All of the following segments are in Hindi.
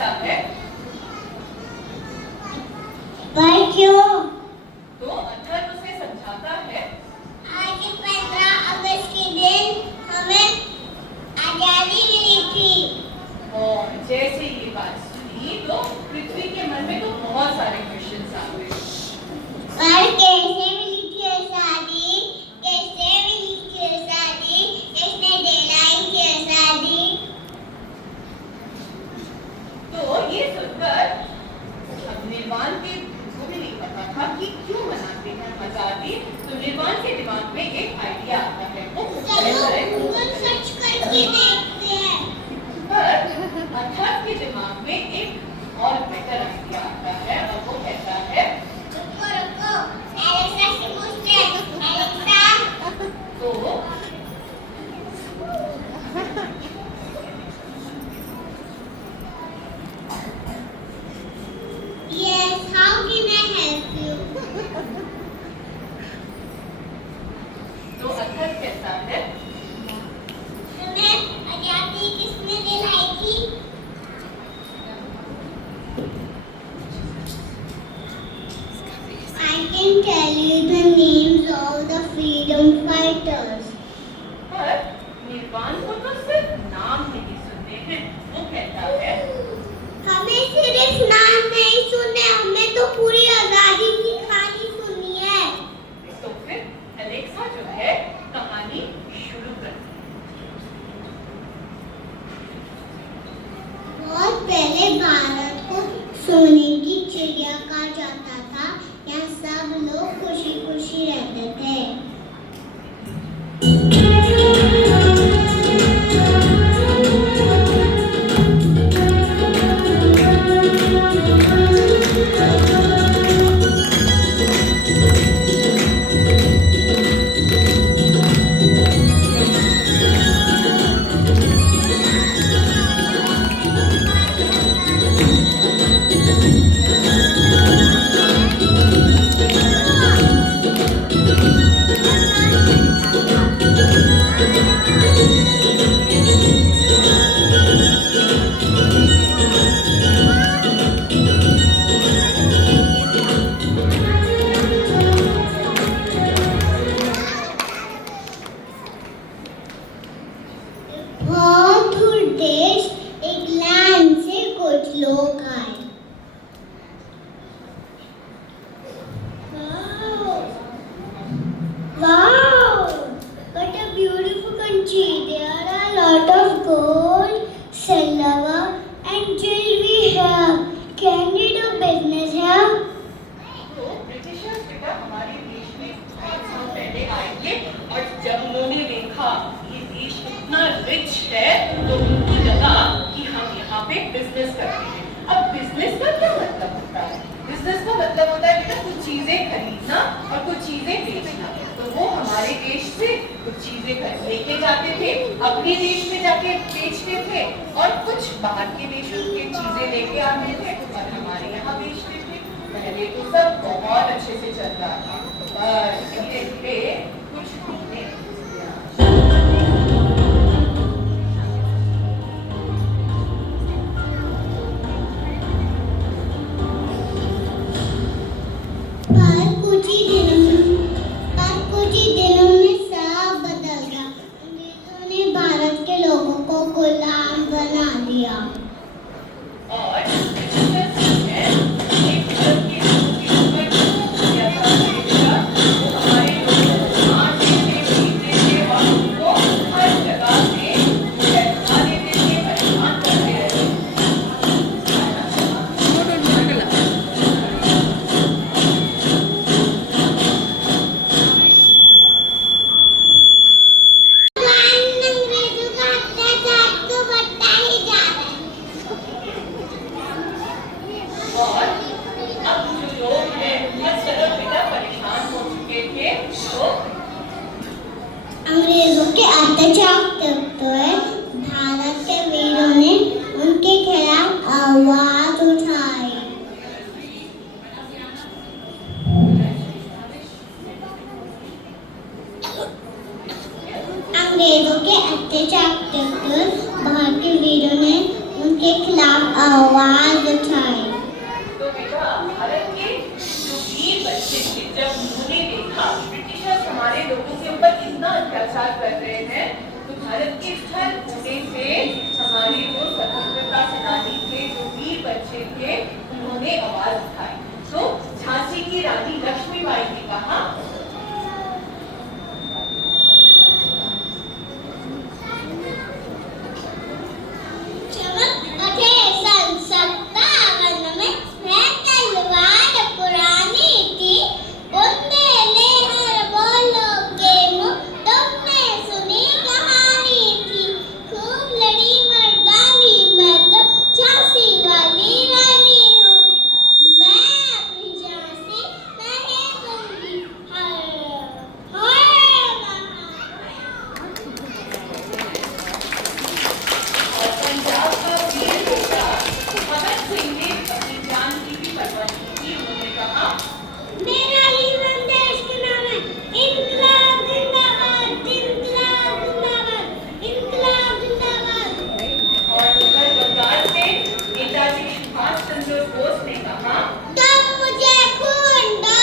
पूछता है पर क्यों? तो अथर्व उसे समझाता है आज 15 अगस्त के दिन हमें आजादी मिली थी। और जैसे ये बात सुनी तो पृथ्वी के मन में तो बहुत सारे क्वेश्चंस आ गए। पर कैसे मिली थी आजादी? कैसे मिली थी आजादी? किसने दिलाई थी आजादी? तो ये सुनकर निर्वाण के को भी नहीं पता था कि क्यों मनाते हैं आजादी। तो निर्वाण के दिमाग में एक आइडिया आता है। चलो सर्च करके देखते हैं। पर अथर्व के दिमाग में एक और बेटर आइडिया आता है और वो कहता है रुको रुको, एलेक्सा से पूछते हैं। एलेक्सा, तो yes, how can I help you? तो अथर्व कहता है तुम्हें आजादी किसने दिलाई थी? I can tell you the names of the freedom fighters. पर निर्वाण को तो सिर्फ नाम नहीं सुनते हैं। वो कहता है हमें सिर्फ नाम नहीं सुने, हमें तो पूरी आजादी की कहानी सुनी है। तो फिर एलेक्सा जो है कहानी शुरू कर। बहुत पहले भारत को सोने की चिड़िया कहा जाता था। यहाँ सब लोग खुशी खुशी रहते थे। बहुत दूर देश इंग्लैंड से कुछ लोग आए। Wow! What a beautiful country. There are a lot of gold, silver and jewelry here. Can we do business here? तो ब्रिटिशर्स बेटा हमारे देश में 5 साल पहले आएंगे और जब उन्होंने देखा ये देश इतना रिच है तो उनको लगा कि हम यहाँ पे बिजनेस करते हैं। अब बिजनेस का क्या मतलब होता है? बिजनेस का मतलब होता है बेटा कुछ चीजें खरीदना और कुछ चीजें बेचना। तो वो हमारे देश से कुछ चीजें लेके जाते थे, अपने देश में जाके बेचते थे और कुछ बाहर के देशों की चीजें लेके आते थे और हमारे यहाँ बेचते थे। पहले तो सब बहुत अच्छे से चल रहा था पर धीरे धीरे कुछ होने कुछ ही दिनों में सब बदल गया। अंग्रेजों ने भारत के लोगों को गुलाम बना दिया। और ब्रिटिशर्स जो है एक भारत के लोगों के ऊपर किया था बेटा। वो हमारे लोगों को मारते थे, पीटते थे और उनको हर जगह से बैठा देते थे, परेशान करते रहते थे। अंग्रेजों का अत्याचार तो बढ़ता ही जा रहा है। और अब जो लोग हैं इस तरह बेटा परेशान हो चुके थे तो अंग्रेजों के अत्याचार देखते हुए भारत के वीरों ने उनके खिलाफ आवाज उठाई। अंग्रेजों के अत्याचार देखते हुए भारत के वीरों ने उनके इनके खिलाफ आवाज उठाई। तो बेटा भारत के जो वीर बच्चे थे, जब उन्होंने देखा ब्रिटिशर्स हमारे लोगों के ऊपर इतना अत्याचार कर रहे हैं, तो भारत के स्थल होने से हमारे जो स्वतंत्रता सेनानी थे, जो वीर बच्चे थे, उन्होंने आवाज उठाई। तो झांसी की रानी लक्ष्मीबाई ने कहा, चमक उठे सन 57 में, है तलवार पुरानी थी, बुनने ने हर बोलों के मुँह, तुमने सुनी कहानी थी, खूब लड़ी मर्दानी, मैं तो झांसी वाली रानी हूँ, मैं अपनी झांसी नहीं दूंगी, और पंजाब का वीर बेटा भगत सिंह ने अपनी जान की भी परवाह नहीं की। उन्होंने कहा, मेरा जीवन देश के नाम है, इनकलाब जिंदाबाद, इनकलाब जिंदाबाद, इनकलाब जिंदाबाद। और उत्तर बंगाल से नेताजी सुभाष चंद्र बोस ने कहा, तुम मुझे खून दो,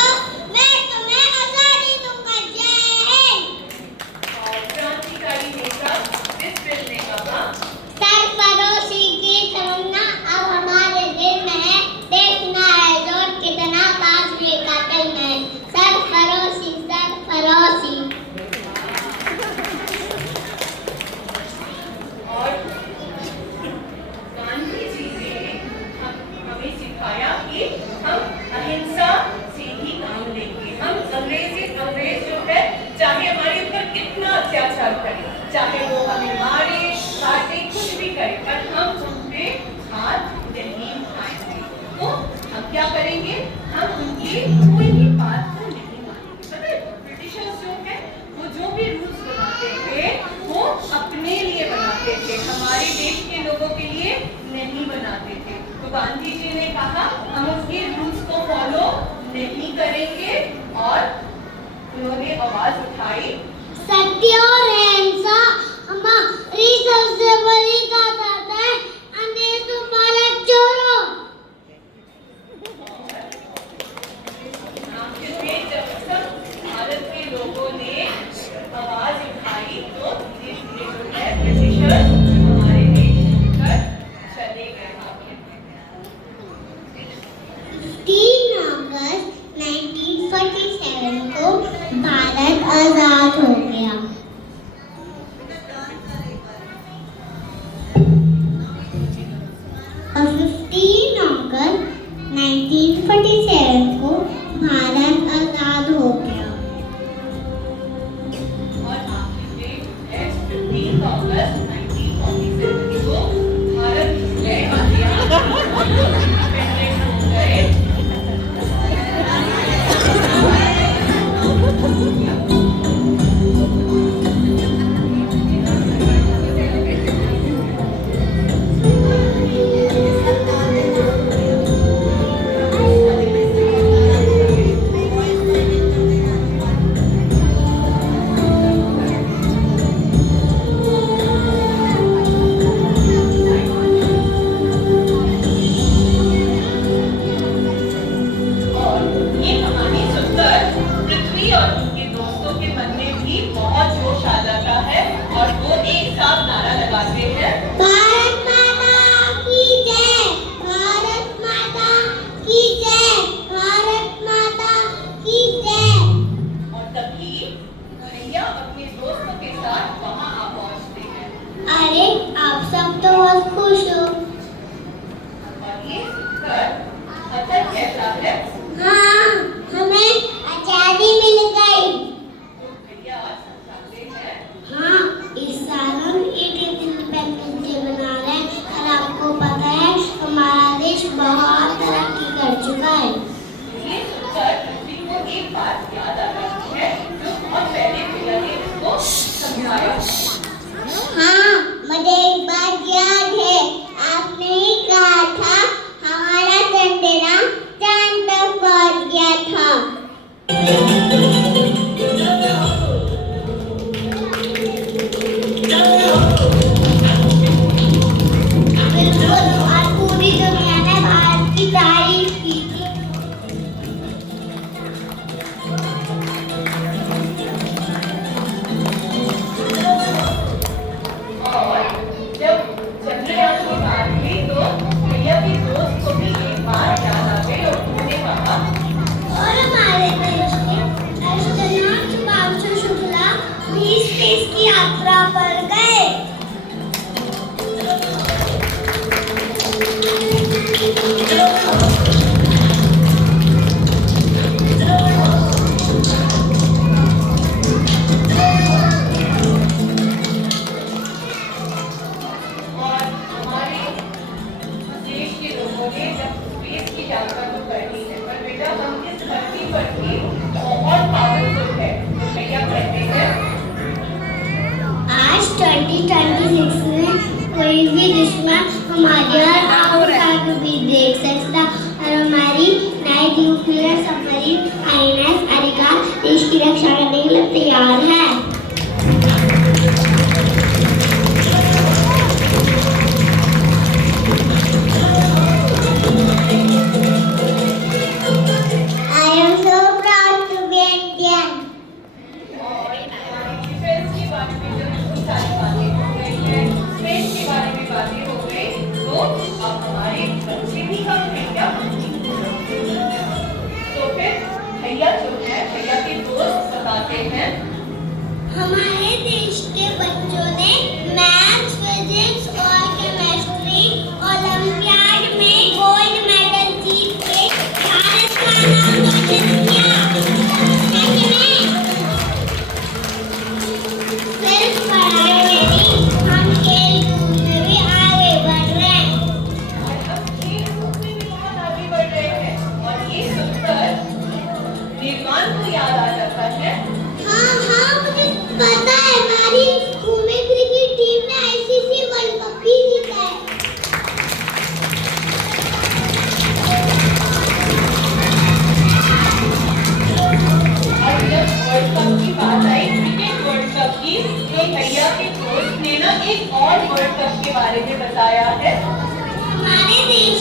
मैं तुम्हें आजादी दूंगा, जय हिंद। और क्रांतिकारी नेता बिस्मिल ने कहा, सरफरोशी की तमन्ना अब हमारे दिल में है, देखना है जोर कितना ताजवे का दिल में है, सरफरोशी सरफरोशी। और गांधी जी ने हमें सिखाया कि हम अहिंसा से ही काम लेंगे। हम अंग्रेज जो है, चाहे हमारे ऊपर कितना अत्याचार करे, चाहे वो हमें मारे काटे, कुछ भी करे, पर हम उन पे हाथ नहीं उठाएंगे। तो हम क्या करेंगे, हम उनकी कोई भी बात को नहीं मानेंगे। पता है ब्रिटिशर्स जो है, वो जो भी रूल्स बनाते थे, वो अपने लिए बनाते थे, हमारे देश के लोगों के लिए नहीं बनाते थे। तो गांधी जी ने कहा, हम उसके रूल्स को फॉलो नहीं करेंगे, और उन्होंने आवाज उठाई, सत्य और अहिंसा हमारी सबसे बड़ी ताकत है, अंग्रेज तुम्हारा चोरों। आखिर जब सब भारत के लोगों ने आवाज उठाई, तो धीरे धीरे जो है ब्रिटिशर्स हमारे देश छोड़कर चले गए। 3 अगस्त 1947 को भारत आजाद हो गया। 15 अगस्त 1947 को भारत आजाद हो गया। और आखिर में है 15 अगस्त 1947 को भारत गए इंडिपेंडेंट हो गए। और ये कहानी सुनकर पृथ्वी और उनके दोस्तों के मन में भी बहुत जोश आ जाता है, और वो एक साथ नारा लगाते हैं, भारत माता की जय, भारत माता की जय, भारत माता की जय। और तभी भैया अपने दोस्तों के साथ वहां आ पहुंचते हैं। अरे आप सब तो बहुत खुश हो। और ये सुनकर अतः कहता है, हाँ, हमें आजादी मिल गई। तो भैया समझाते हैं, हाँ, इस साल हम इंडिपेंडेंस डे मना रहे हैं, और आपको पता है हमारा देश बहुत तरक्की कर चुका है। ये सुनकर पृथ्वी को एक बात याद आ जाती है, जो बहुत पहले भैया ने उसको समझाया। हाँ, मुझे एक बात याद है, आपने ही कहा था हमारा चंद्रमा चांद तक पहुंच गया था। बिल्कुल हमारी हर आंखों भी देख सकता और हमारी नई न्यूक्लियर सबमरीन INS अरिकाल देश की रक्षा करने के लिए तैयार है। I am so proud to be Indian. और डिफेंस के बारे में जब इतनी सारी बातें हो गई हैं, स्पेस के बारे में बातें हो गई, तो अब हमारे बच्चे भी हम हैं क्या? तो फिर भैया जो है, भैया के दोस्त बताते हैं। हमारे देश के बच्चों ने मैथ्स, फिजिक्स और केमिस्ट्री ओलंपियाड में गोल्ड मेडल जीत के भारत का नाम रोशन किया है कि नहीं? सिर्फ पढ़ाई में नहीं, हम खेल कूद में भी आगे बढ़ रहे हैं। और अब खेल कूद में भी बहुत आगे बढ़ रहे हैं, और ये सुनकर निर्वाण को याद आ जाता है। हाँ मुझे पता है, हमारी वुमेन क्रिकेट टीम ने ICC वर्ल्ड कप भी जीता है। और जब वर्ल्ड कप की बात आई, क्रिकेट वर्ल्ड कप की, तो भैया के दोस्त ने ना एक और वर्ल्ड कप के बारे में बताया है। हमारे देश